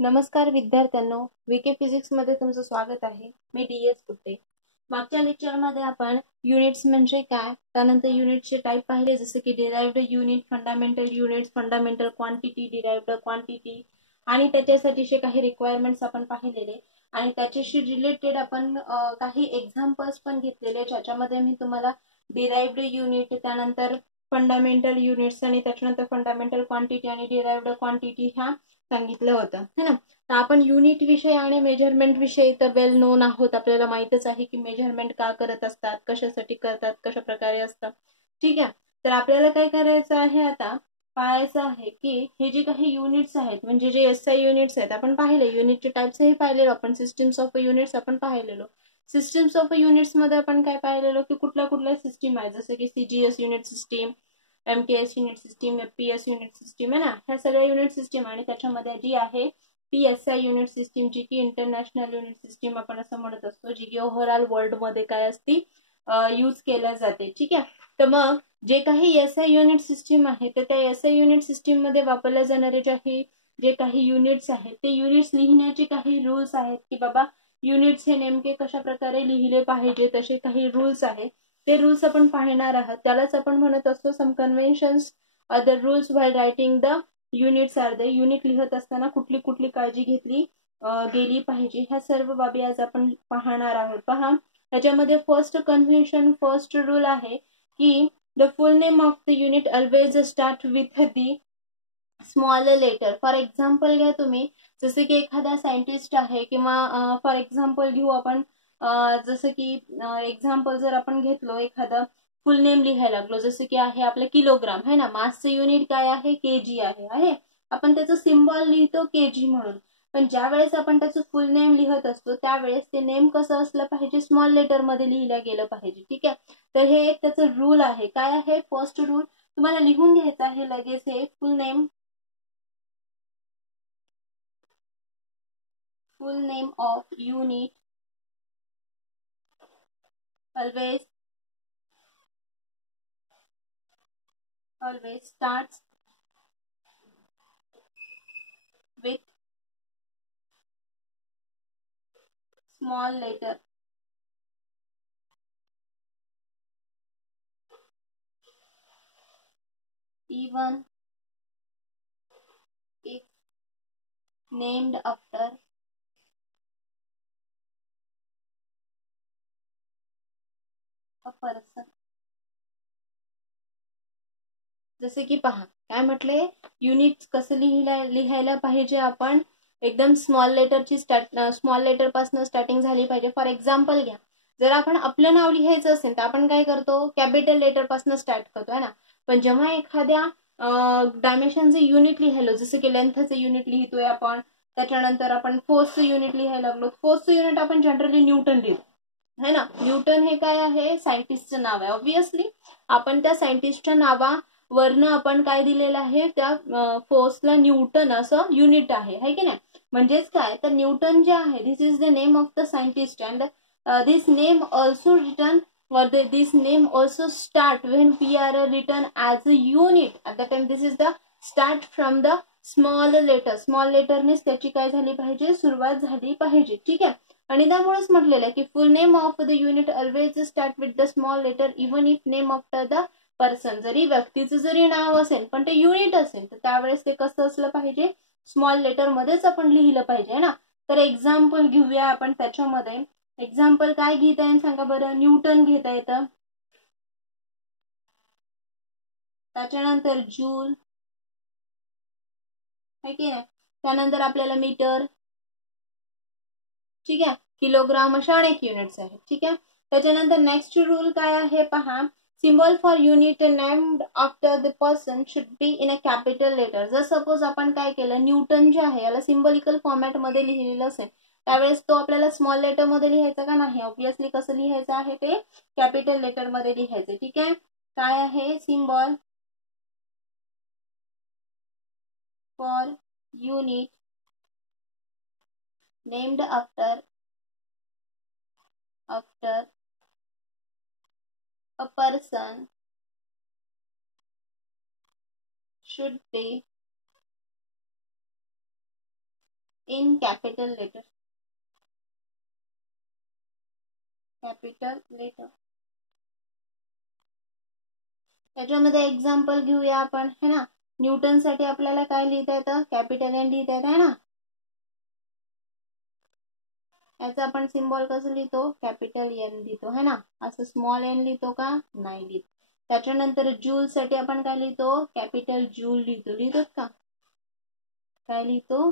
नमस्कार विद्यार्थ्यांनो, VK physics मध्ये तुमचं स्वागत आहे. मी डी.एस. कुट्टे. मागच्या लेक्चरमध्ये आपण युनिट्स म्हणजे काय, त्यानंतर युनिटचे टाइप पाहिले, जसे की derived unit, fundamental units, fundamental quantity, derived quantity आणि त्याच्यासाठीचे काही रिक्वायरमेंट्स आपण पाहिलेले आणि त्याच्याशी रिलेटेड आपण काही एक्झाम्पल्स पण घेतलेले, ज्याच्यामध्ये मी तुम्हाला डिराइव्ड युनिट, त्यानंतर फंडामेंटल युनिट्स आणि त्याच्यानंतर फंडामेंटल क्वांटिटी आणि डिराइव्ड क्वांटिटी ह्या सांगितलं होतं है ना. तर आपण युनिट विषय आणि मेजरमेंट विषयी तर वेल नोन आहोत, आपल्याला माहितच आहे की मेजरमेंट का करत असतात, कशासाठी करतात, कशा प्रकारे असतात. ठीक आहे. तर आपल्याला काय करायचं आहे, आता पाहायचं आहे की हे जे काही युनिट्स आहेत, म्हणजे जे एसआय युनिट्स आहेत, आपण पाहिले युनिटचे टाइप्सही पाहिलेलो आपण, सिस्टम्स ऑफ युनिट्स आपण पाहिलेलो. सिस्टम्स ऑफ युनिट्स मध्ये आपण काय पाहिलेलो की कुठल्या कुठल्या सिस्टीम आहे, जसं की CGS unit system, MTS unit system, FPS unit system आहे ना. ह्या सगळ्या युनिट सिस्टीम आणि त्याच्यामध्ये जी आहे पीएसआय युनिट सिस्टीम, जी की इंटरनॅशनल युनिट सिस्टीम आपण असं म्हणत असतो, जी की ओव्हरऑल वर्ल्ड मध्ये काय असती यूज केल्या जाते. ठीक आहे. तर मग जे काही एसआय युनिट सिस्टीम आहे, तर त्या एसआय युनिट सिस्टीम मध्ये वापरल्या जाणारे जे काही युनिट्स आहेत, ते युनिट्स लिहिण्याचे काही रूल्स आहेत की बाबा युनिट्स हे नेमके कशा प्रकारे लिहिले पाहिजे, तसे काही रूल्स आहेत. ते रूल्स आपण पाहणार आहात. त्यालाच आपण म्हणत असतो some conventions other rules while writing the units are the. Unit लिहत असताना कुठली कुठली काळजी घेतली गेली पाहिजे, ह्या सर्व बाबी आज आपण पाहणार आहोत. पहा, ह्याच्यामध्ये फर्स्ट कन्व्हेन्शन, फर्स्ट रूल आहे की the full name of the unit always start with the small letter. For example घ्या तुम्ही, जसे की एखादा सायंटिस्ट आहे, किंवा फॉर एक्झाम्पल घेऊ आपण, जसं की एक्झाम्पल जर आपण घेतलो, एखादा फुल नेम लिहायला लागलो, जसं की आहे आपलं किलोग्राम है ना, मासचं युनिट काय आहे, केजी आहे. आपण त्याचं सिम्बॉल लिहितो केजी म्हणून, पण ज्या वेळेस आपण त्याचं फुल नेम लिहत असतो, त्यावेळेस ते नेम कसं असलं पाहिजे, स्मॉल लेटर मध्ये लिहिलं गेलं पाहिजे. ठीक आहे. तर हे एक त्याचं रूल आहे. काय आहे फर्स्ट रूल, तुम्हाला लिहून घ्यायचं आहे लगेच. हे फुल name of unit always starts with small letter. Even if named after a person. जसे की पहा काय म्हटले, युनिट कसं लिहायला पाहिजे, आपण एकदम स्मॉल लेटरची स्मॉल लेटर पासून स्टार्टिंग झाली पाहिजे. फॉर एक्झाम्पल घ्या, जर आपण आपलं नाव लिहायचं असेल तर आपण काय करतो, कॅपिटल लेटर पासून स्टार्ट करतो है ना. पण जेव्हा एखाद्या डायमेन्शनचे युनिट लिहायलो, जसं की लेंथचं युनिट लिहितोय आपण, त्याच्यानंतर आपण फोर्सचं युनिट लिहायला लागलो. फोर्सचं युनिट आपण जनरली न्यूटन लिहितो है ना. न्यूटन हे काय आहे, सायंटिस्टचं नाव आहे. ऑब्विसली आपण त्या सायंटिस्टच्या नावावरनं आपण काय दिलेलं आहे, त्या फोर्सला न्यूटन असं युनिट आहे की नाही. म्हणजेच काय, तर न्यूटन जे आहे, this is the name of the scientist, and this name also return or this name also start when we are written as a unit. At that time this is the start from the small letter. Small लेटरनेच त्याची काय झाली पाहिजे, सुरुवात झाली पाहिजे. ठीक आहे. आणि त्यामुळेच म्हटलेलं आहे की full name of the unit always start with the small letter even if name after the person. जरी व्यक्तीचं जरी नाव असेल पण ते युनिट असेल, तर त्यावेळेस ते कसं असलं पाहिजे, स्मॉल लेटर मध्येच आपण लिहिलं पाहिजे ना. तर एक्झाम्पल घेऊया आपण. त्याच्यामध्ये एक्झाम्पल काय घेता येईल सांगा बरं. न्यूटन घेता येतं, त्याच्यानंतर जूल है की नाही, त्यानंतर आपल्याला मीटर, ठीक आहे, किलोग्राम, अशा अनेक युनिट्स आहेत. ठीक आहे. त्याच्यानंतर नेक्स्ट रूल काय आहे पहा, symbol for unit named after the person should be in a capital letter. जर सपोज आपण काय केलं, न्यूटन जे आहे याला सिम्बॉलिकल फॉर्मॅट मध्ये लिहिलेलं असेल, त्यावेळेस तो आपल्याला स्मॉल लेटर मध्ये लिहायचा का नाही, ऑब्विसली कसं लिहायचं आहे, ते कॅपिटल लेटर मध्ये लिहायचं. ठीक आहे. काय आहे, symbol for unit named after a person should be in capital letter. Capital letter. त्याच्यामध्ये एक्झाम्पल घेऊया आपण, है ना. न्यूटन साठी आपल्याला काय लिहिता येतं, कॅपिटल एन लिहिता येतं, है ना. याचा आपण सिम्बॉल कसं लिहितो, कॅपिटल एन लिहितो, है ना. असं स्मॉल एन लिहितो का, नाही लिहित. त्याच्यानंतर जूल साठी आपण काय लिहितो, कॅपिटल जूल लिहितो. लिहितो का, काय लिहितो,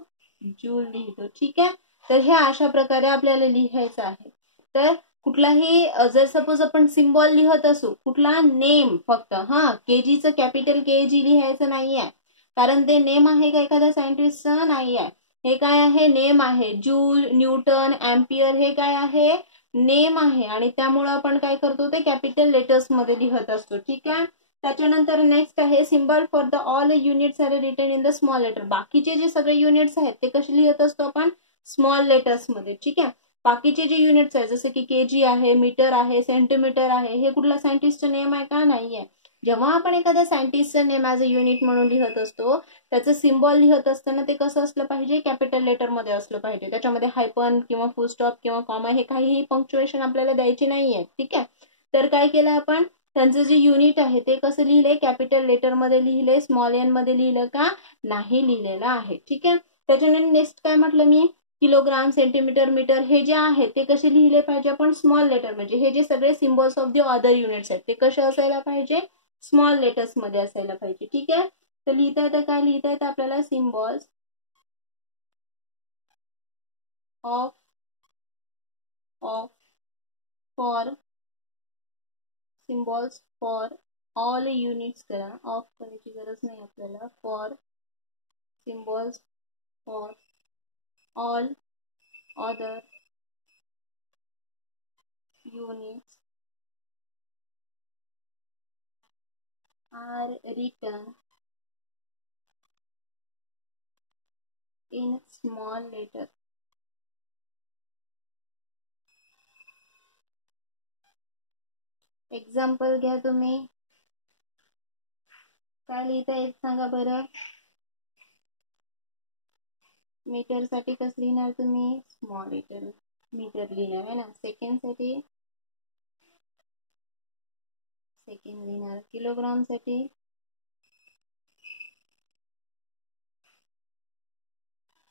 जूल लिहितो. ठीक आहे. तर हे अशा प्रकारे आपल्याला लिहायचं आहे. तर कुठलाही जर सपोज आपण सिम्बॉल लिहत असू, कुठला नेम फक्त, हा केजीचं कॅपिटल केजी लिहायचं नाहीये, कारण ते नेम आहे का एखाद्या सायंटिस्टचं, नाही आहे. हे काय आहे, नेम आहे. जूल, न्यूटन, एम्पियर हे काय आहे, नेम आहे. आणि त्यामुळे आपण काय करतो, ते कॅपिटल लेटर्स मध्ये लिहत असतो. ठीक आहे. त्याच्यानंतर नेक्स्ट आहे symbol for the all units are written in the small letter. बाकीचे जे सगळे युनिट्स आहेत ते कसे लिहत असतो आपण, स्मॉल लेटर्स मध्ये. ठीक आहे. बाकीचे जे युनिट्स आहेत जसे की केजी आहे, मीटर आहे, सेंटीमीटर आहे, हे कुठला सायंटिस्टचं नेम आहे का, नाहीये. जेव्हा आपण एखाद्या सायंटिस्टचं नेम ॲज अ युनिट म्हणून लिहत असतो, त्याचं सिम्बॉल लिहत असताना ते कसं असलं पाहिजे, कॅपिटल लेटर मध्ये असलं पाहिजे. त्याच्यामध्ये हायपन किंवा फुल स्टॉप किंवा कॉमा हे काहीही पंक्च्युएशन आपल्याला द्यायची नाहीये. ठीक आहे. तर काय केलं आपण, त्यांचं जे युनिट आहे ते कसं लिहिले, कॅपिटल लेटर मध्ये लिहिले, स्मॉल एन मध्ये लिहिलं का, नाही लिहिलेलं आहे. ठीक आहे. त्याच्यानंतर नेक्स्ट काय म्हटलं मी, किलोग्राम, सेंटीमीटर, मीटर हे जे आहे ते कसे लिहिले पाहिजे आपण, स्मॉल लेटर. म्हणजे हे जे सगळे symbols of the other units आहेत ते कसे असायला पाहिजे, स्मॉल लेटर्स मध्ये असायला पाहिजे. ठीक आहे. तर लिहिता येतं काय, लिहिता येतं आपल्याला symbols of for symbols for all units करा, ऑफ करायची गरज नाही आपल्याला, for symbols for all other units are written in small letter. Example घ्या तुम्ही, काय लिहिता येत सांगा बरं. मीटर साठी कसं लिहिणार तुम्ही, स्मॉल लेटर मीटर लिहिणार आहे ना. सेकंड साठी सेकंड लिहिणार. किलोग्राम साठी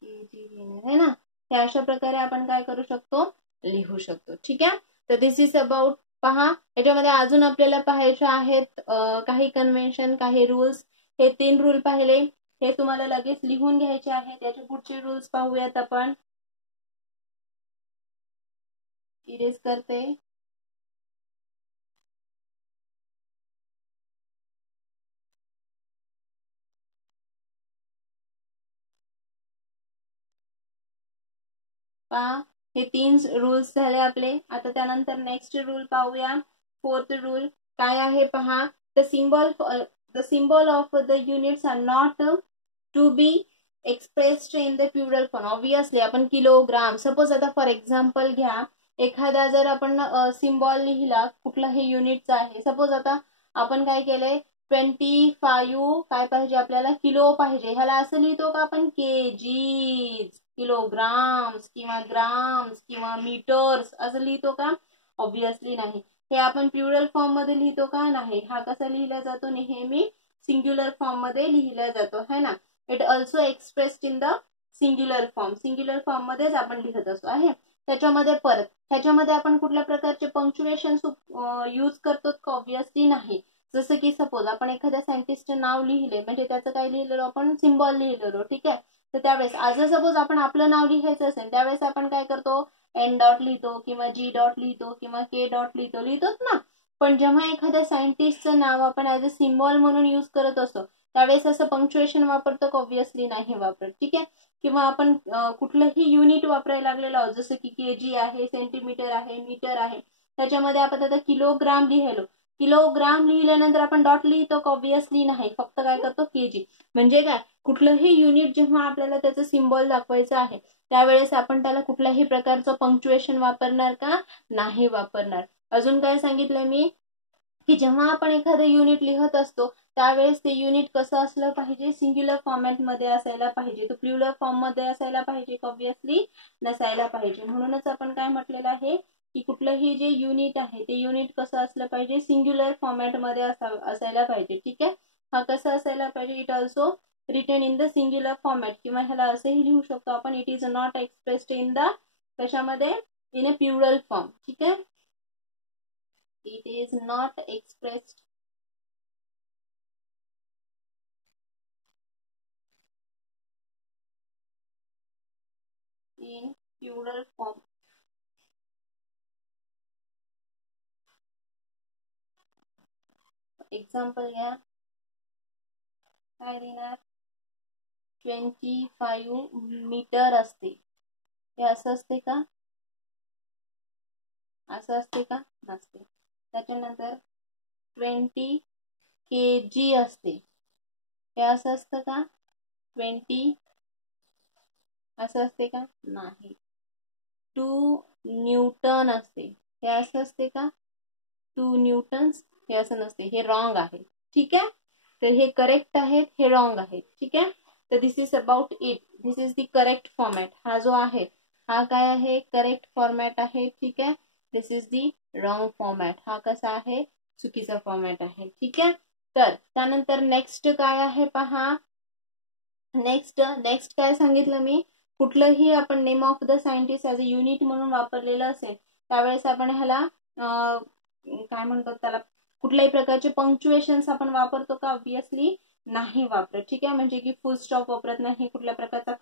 केजी लिहिणार आहे ना. हे अशा प्रकारे आपण काय करू शकतो, लिहू शकतो. ठीक आहे. तर दिस इज अबाउट, पहा याच्यामध्ये अजून आपल्याला पाहायचे आहेत काही कन्व्हेन्शन, काही रूल्स. हे 3 रूल पाहिले, हे तुम्हाला लगेच लिहून घ्यायचे आहेत. त्याचे पुढचे रूल्स पाहूयात आपण. इरेज करते. पहा हे 3 रूल्स झाले आपले. आता त्यानंतर नेक्स्ट रूल पाहूया. 4th रूल काय आहे पहा, the symbol of the units are not to be expressed in the plural form. Obviously आपण किलोग्राम, सपोज आता फॉर एक्झाम्पल घ्या, एखादा जर आपण सिम्बॉल लिहिला कुठलाही युनिटचा आहे, सपोज आता आपण काय केलंय, 25 काय पाहिजे आपल्याला, किलो पाहिजे. ह्याला असं लिहितो का आपण, केजीज, किलोग्राम्स किंवा ग्राम्स किंवा मीटर्स असं लिहितो का, ऑब्विसली नाही. हे आपण प्लुरल फॉर्म मध्ये लिहितो का, नाही. हा कसा लिहिला जातो, नेहमी सिंग्युलर फॉर्म मध्ये लिहिला जातो, है ना. It also expressed in the singular form, singular form मध्येच आपण लिहित असतो आहे. त्याच्यामध्ये परत ह्याच्यामध्ये आपण कुठल्या प्रकारचे पंक्च्युएशन यूज करतो का, ऑब्विसली नाही. जसं की सपोज आपण एखाद्या सायंटिस्टचं नाव लिहिले, म्हणजे त्याचं काय लिहिलेलो आपण, सिम्बॉल लिहिलेलो. ठीक आहे. तर त्यावेळेस आज सपोज आपण आपलं नाव लिहायचं असेल, त्यावेळेस आपण काय करतो, एन डॉट लिहितो किंवा जी डॉट लिहितो किंवा के डॉट लिहितोच ना. पण जेव्हा एखाद्या सायंटिस्टचं नाव आपण ऍज अ सिम्बॉल म्हणून यूज करत असतो, त्यावेळेस असं पंक्च्युएशन वापरतो का, ऑब्विसली नाही वापरत. ठीक आहे. किंवा आपण कुठलंही युनिट वापरायला लागलेलो आहोत, जसं की केजी आहे, सेंटीमीटर आहे, मीटर आहे, त्याच्यामध्ये आपण आता किलोग्राम लिहिलो, किलोग्राम लिहिल्यानंतर आपण डॉट लिहितो का, ऑब्विसली नाही. फक्त काय करतो, केजी. म्हणजे काय, कुठलंही युनिट जेव्हा आपल्याला त्याचं सिम्बॉल दाखवायचं आहे, त्यावेळेस आपण त्याला कुठल्याही प्रकारचं पंक्च्युएशन वापरणार का, नाही वापरणार. अजून काय सांगितलं मी, की जेव्हा आपण एखादं युनिट लिहत असतो त्यावेळेस ते युनिट कसं असलं पाहिजे, सिंग्युलर फॉर्मॅट मध्ये असायला पाहिजे. तो प्लुरल फॉर्म मध्ये असायला पाहिजे, ऑब्विसली नसायला पाहिजे. म्हणूनच आपण काय म्हटलेलं आहे की कुठलंही जे युनिट आहे ते युनिट कसं असलं पाहिजे, सिंग्युलर फॉर्मॅट मध्ये असायला पाहिजे. ठीक आहे, हा कसा असायला पाहिजे, it also return in the singular format, किंवा ह्याला असेही लिहू शकतो आपण, it is not expressed in the कशामध्ये, इन अ प्लुरल फॉर्म. ठीक आहे, it is not expressed in plural form. Example घ्या, काय देणार, 25 मीटर असते, हे असं असते का, असं असते का, नसते. त्याच्यानंतर 20 kg असते, हे असं असतं का, 20 असं असते का, नाही. 2 न्यूटन असते, हे असं असते का, 2 न्यूटन्स, हे असं नसते, हे रॉंग आहे. ठीक आहे, तर हे करेक्ट आहेत, हे रॉंग आहेत. ठीक आहे, तर this is about it, this is the correct format. हा जो आहे हा काय आहे, करेक्ट फॉर्मॅट आहे. ठीक आहे, this is the wrong format, हा कसा आहे, चुकीचा फॉर्मॅट आहे. ठीक आहे, तर त्यानंतर नेक्स्ट काय आहे पहा, नेक्स्ट काय सांगितलं मी, कुठलंही आपण name of the scientist as a unit म्हणून वापरलेलं असेल त्यावेळेस आपण ह्याला काय म्हणतात त्याला, कुठल्याही प्रकारचे पंक्च्युएशन्स आपण वापरतो का, ऑब्विसली नाही वापरत. ठीक आहे, म्हणजे की फुल स्टॉप वापरत नाही, कुठल्या प्रकारचा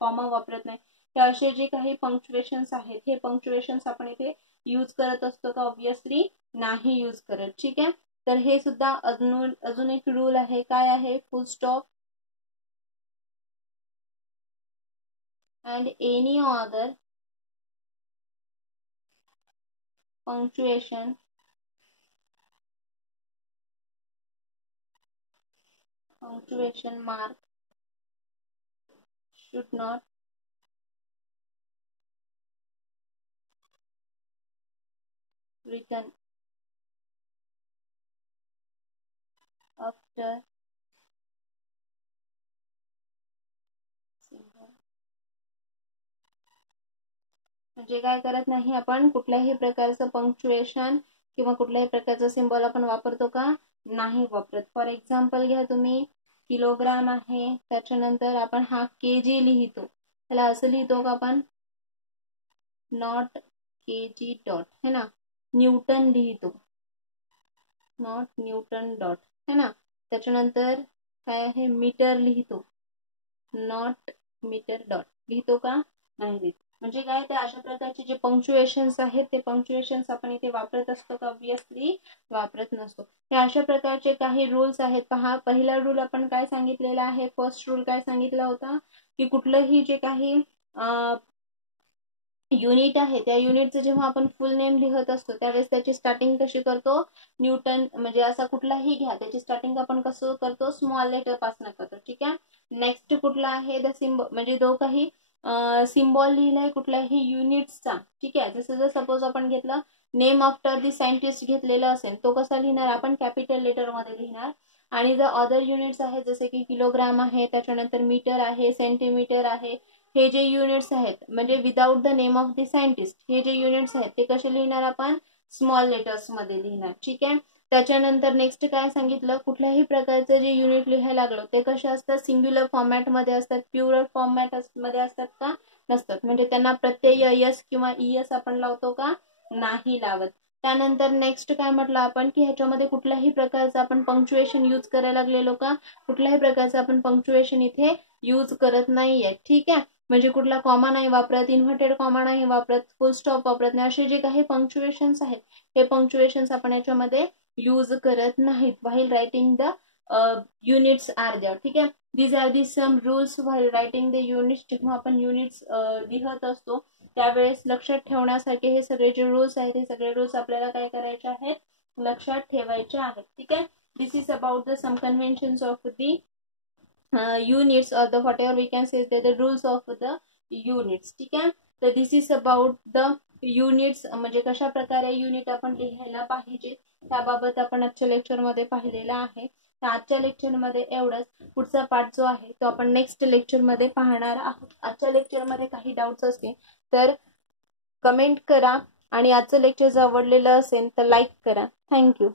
कॉमा वापरत नाही. हे असे जे काही पंक्च्युएशन्स आहेत हे पंक्च्युएशन्स आपण इथे यूज करत असतो का, ऑब्विसली नाही यूज करत. ठीक आहे, तर हे सुद्धा अजून एक रूल आहे, काय आहे, फुल stop and any other punctuation mark should not written after symbol. म्हणजे काय करत नाही आपण, कुठल्याही प्रकारचं पंक्च्युएशन किंवा कुठल्याही प्रकारचं सिम्बॉल आपण वापरतो का, नाही वापरत. फॉर एक्झाम्पल घ्या तुम्ही, किलोग्राम आहे, त्याच्यानंतर आपण हा केजी लिहितो, त्याला असं लिहितो का आपण, नॉट केजी डॉट, है ना. न्यूटन लिहितो, नॉट न्यूटन डॉट, है ना. त्याच्यानंतर काय आहे, मीटर लिहितो, नॉट मीटर डॉट लिहितो का, नाही लिहितो. म्हणजे काय, ते अशा प्रकारचे जे पंक्च्युएशन्स आहेत ते पंक्च्युएशन्स आपण इथे वापरत असतो का, ऑब्विसली वापरत नसतो. हे अशा प्रकारचे काही रूल्स आहेत पहा. पहिला रूल आपण काय सांगितलेला आहे, फर्स्ट रूल काय सांगितला होता, की कुठलंही जे काही युनिट आहे त्या युनिटचं जेव्हा आपण फुल नेम लिहत असतो त्यावेळेस त्याची स्टार्टिंग कशी करतो, न्यूटन म्हणजे असा कुठलाही घ्या, त्याची स्टार्टिंग आपण कसं करतो, स्मॉल लेटर पासून करतो. ठीक आहे, नेक्स्ट कुठला आहे, द सिम्बॉल, म्हणजे जो काही सिम्बॉल लिहिलाय कुठल्याही युनिट्सचा. ठीक आहे, जसं जर सपोज आपण घेतलं नेम आफ्टर दी सायंटिस्ट घेतलेलं असेल, तो कसा लिहिणार आपण, कॅपिटल लेटर मध्ये लिहिणार. आणि जर अदर युनिट्स आहेत जसे की किलोग्राम आहे, त्याच्यानंतर मीटर आहे, सेंटीमीटर आहे, हे जे युनिट्स आहेत म्हणजे without the name of the scientist, हे जे युनिट्स आहेत ते कसे लिहिणार आपण, स्मॉल लेटर्स मध्ये लिहिणार. ठीक आहे, त्याच्यानंतर नेक्स्ट काय सांगितलं, कुठल्याही प्रकारचं जे युनिट लिहायला लागलो ते कसे असतात, सिंग्युलर फॉर्मॅट मध्ये असतात, प्युरल फॉर्मॅट मध्ये असतात का, नसतात. म्हणजे त्यांना प्रत्यय यस किंवा इयस आपण लावतो का, नाही लावत. त्यानंतर नेक्स्ट काय म्हटलं आपण, की ह्याच्यामध्ये कुठल्याही प्रकारचं आपण पंक्च्युएशन यूज करायला लागलेलो का, कुठल्याही प्रकारचं आपण पंक्च्युएशन इथे यूज करत नाहीये. ठीक आहे, म्हणजे कुठला कॉमा नाही वापरत, इन्व्हर्टेड कॉमा नाही वापरत, फुल स्टॉप वापरत नाही, असे जे काही पंक्च्युएशन्स आहेत हे पंक्च्युएशन्स आपण याच्यामध्ये यूज करत नाहीत while writing the units are there. ठीक आहे, these are the some rules while writing the units. जेव्हा आपण युनिट्स लिहत असतो त्यावेळेस लक्षात ठेवण्यासारखे हे सगळे जे रूल्स आहेत हे सगळे रूल्स आपल्याला काय करायचे आहेत, लक्षात ठेवायचे आहेत. ठीक आहे, this is about the some conventions of the units or the whatever we can say the rules of the units. ठीक है, so this is about the units म्हणजे कशा प्रकारे युनिट आपण लिहायला पाहिजे त्याबाबत आपण आजच्या लेक्चरमध्ये पाहिलेलं आहे. तर आजच्या लेक्चरमध्ये एवढंच. पुढचा पार्ट जो आहे तो आपण नेक्स्ट लेक्चरमध्ये पाहणार आहोत. आजच्या लेक्चरमध्ये काही डाऊट्स असतील तर कमेंट करा आणि आजचं लेक्चर जर आवडलेलं असेल तर लाईक करा. थँक्यू.